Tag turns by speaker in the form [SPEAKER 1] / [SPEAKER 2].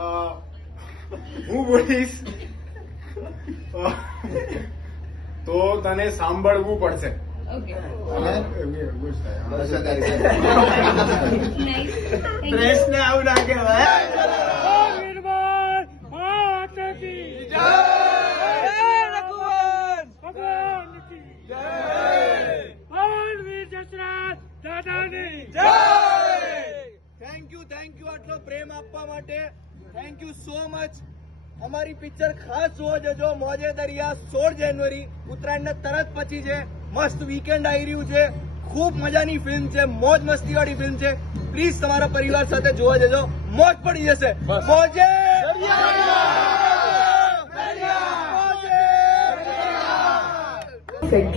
[SPEAKER 1] હું બોલીશ? તો તને સાંભળવું પડશે. પ્રશ્ન આવું ના કહેવાય
[SPEAKER 2] થેન્ક યુ થેન્ક યુ આટલો પ્રેમ આપવા માટે. થેન્ક યુ સો મચ અમારી પિક્ચર ખાસ જોવા જજો. મોજે દરિયા સોળ જાન્યુઆરી ઉત્તરાયણના તરત પછી છે. મસ્ત વીકેન્ડ આવી રહ્યું છે. ખૂબ મજાની ફિલ્મ છે. મોજ મસ્તી વાળી ફિલ્મ છે. પ્લીઝ તમારા પરિવાર સાથે જોવા જજો. મોજ પડી જશે. મોજે
[SPEAKER 3] perfect